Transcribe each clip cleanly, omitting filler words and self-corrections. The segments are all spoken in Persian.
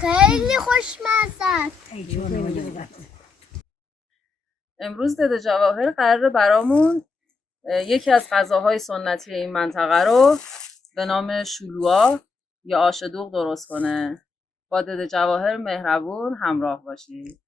خیلی خوشمزه است. امروز دده جواهر قراره برامون یکی از غذاهای سنتی این منطقه رو به نام شلوغا یا آش دوغ درست کنه. با دده جواهر مهربون همراه باشید.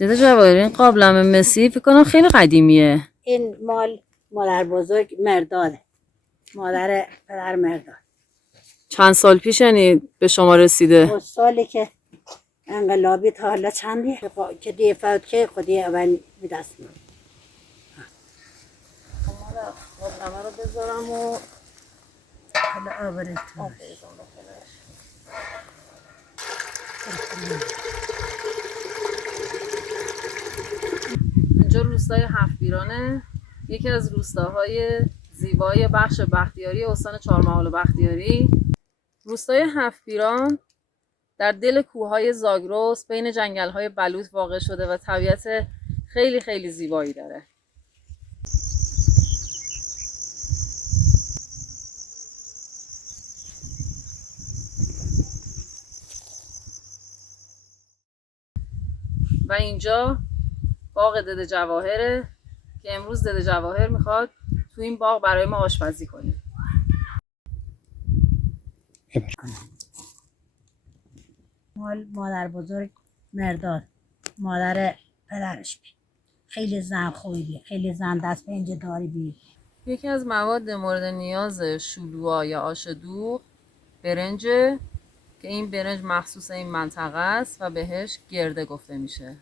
دده جواهر این قابلمه مسی فکر کنم خیلی قدیمیه. این مال مادر بزرگ مرداده، مادر پدر مرداد. چند سال پیش یعنی به شما رسیده؟ سالی که انقلابی تا حالا چندی که دیگه فوت که خودی اول به دست میاد. قابلمه رو بذارم و حالا آبرت اینجا روستای هفت‌بیرانه، یکی از روستاهای زیبای بخش بختیاری استان چهارمحال و بختیاری. روستای هفت‌بیران در دل کوههای زاگرس بین جنگل‌های بلوط واقع شده و طبیعت خیلی خیلی زیبایی داره. و اینجا باغ دده جواهره که امروز دده جواهر میخواد تو این باغ برای ما آشپزی کنه. مال مادر بزرگ مرداد، مادر پدرش بی. خیلی زن خوبی، خیلی زن دست به اینجا داری بی. یکی از مواد مورد نیاز شلوغا یا آش دوغ برنجه که این برنج مخصوص این منطقه است و بهش گرده گفته میشه.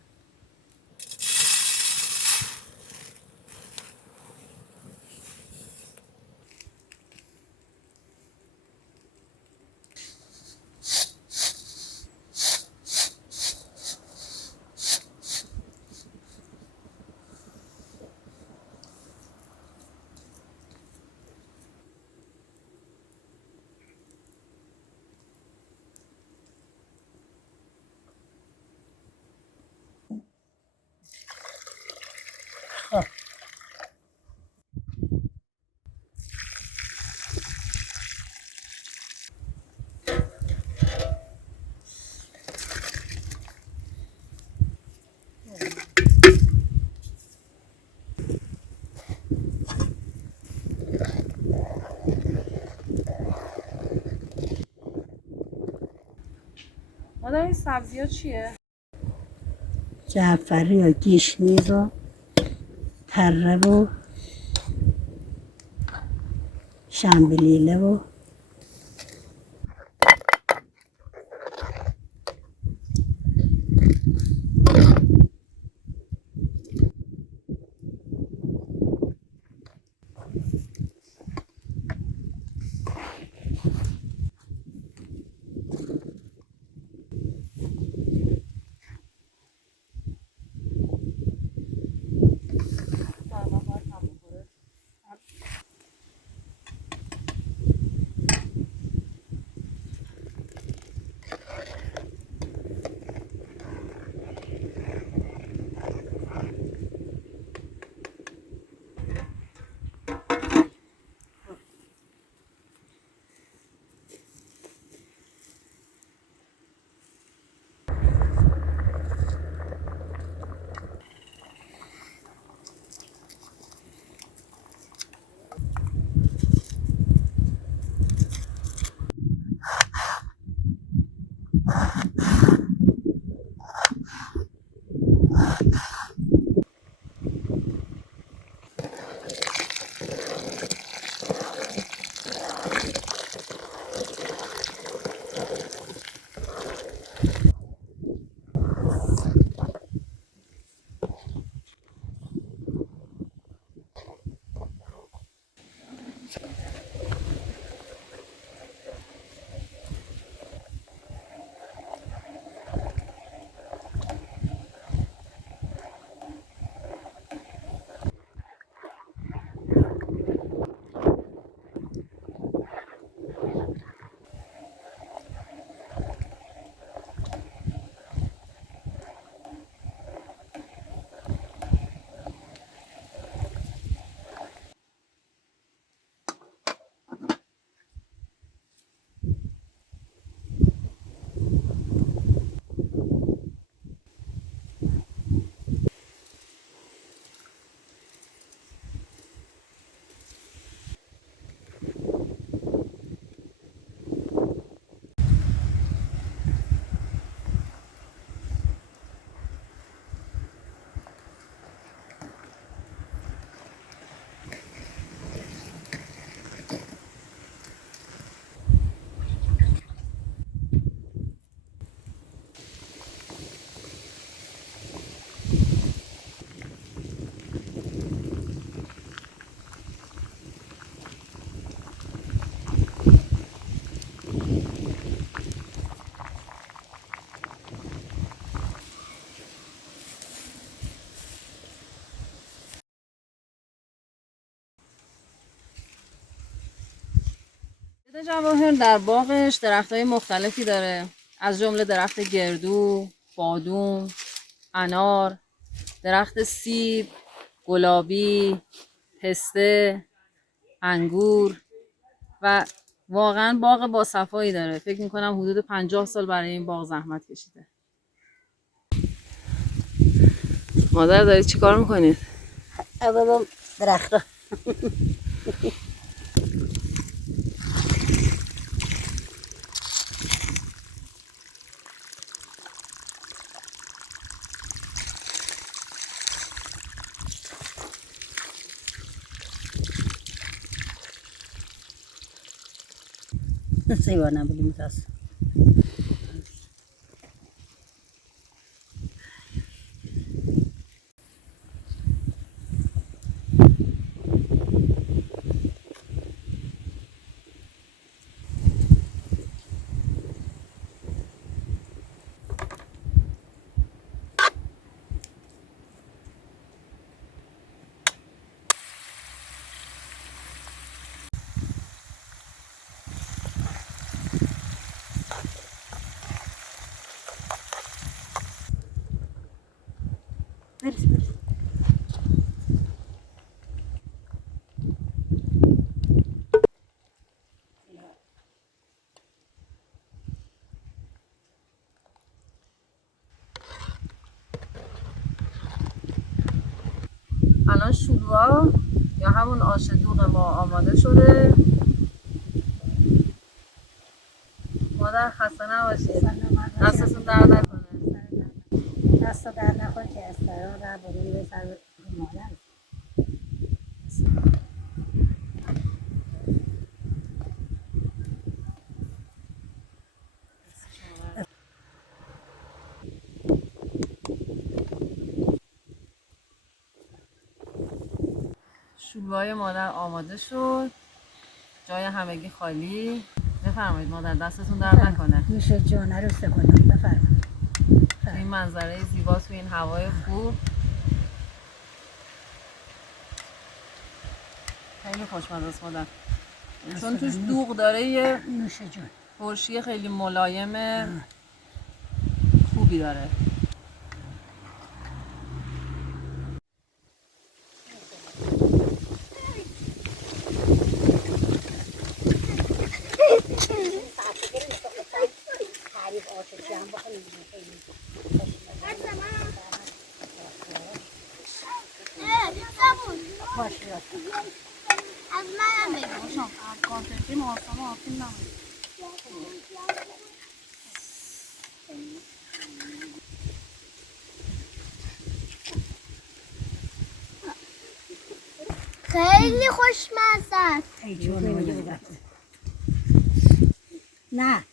مادر این سبزی ها چیه؟ جعفری و گیشنیز و تره و شنبلیله و جواهر در باغش درخت‌های مختلفی داره، از جمله درخت گردو، بادوم، انار، درخت سیب، گلابی، پسته، انگور و واقعا باغ با صفایی داره. فکر میکنم حدود 50 سال برای این باغ زحمت کشیده. مادر دارید چی کار میکنید؟ اولا درخت سیوانه بودیم تاس برس برس الان شلوغا یا همون آش دوغ ما آماده شده. مادر خسته نباشید، دستتون درد نکنه. دست در نخور که استرا را بروی به سر مادر شلوای مادر آماده شد، جای همگی خالی. بفرمایید مادر، دستتون درد نکنه. میشه جانه رو سکنم بفرمایید. این منظره زیبا تو این هوای خوب خیلی خوشمزه است مادر، چون توش دوغ داره. یه نوش جان ترشی خیلی ملایم خوبی داره. از منم بگو کانترتی محاسمه آفین نمید. خیلی خوشمزه است. ای جون نه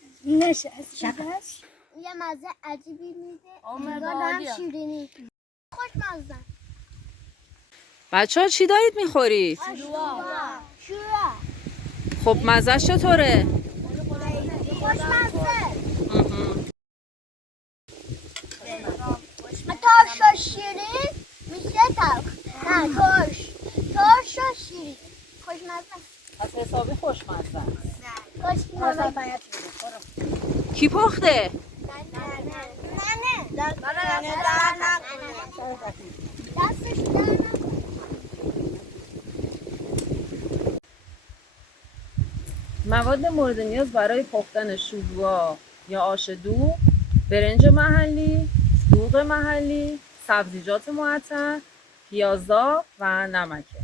شبش یه مزه عجیبی میده، انگار هم شیرینی. خوشمزه. بچه ها چی دارید میخورید؟ شورا. خب مزهش چطوره؟ خوشمزه. ترش و شیرین میشه تلخ. نه ترش و شیرین خوشمزه. از حسابی خوشمزه است. خوشمزه. کی پخته؟ ننه دستش در نکنه. مواد مورد نیاز برای پختن شوروا یا آش دوغ: برنج محلی، دوغ محلی، سبزیجات معطر، پیازا و نمکه.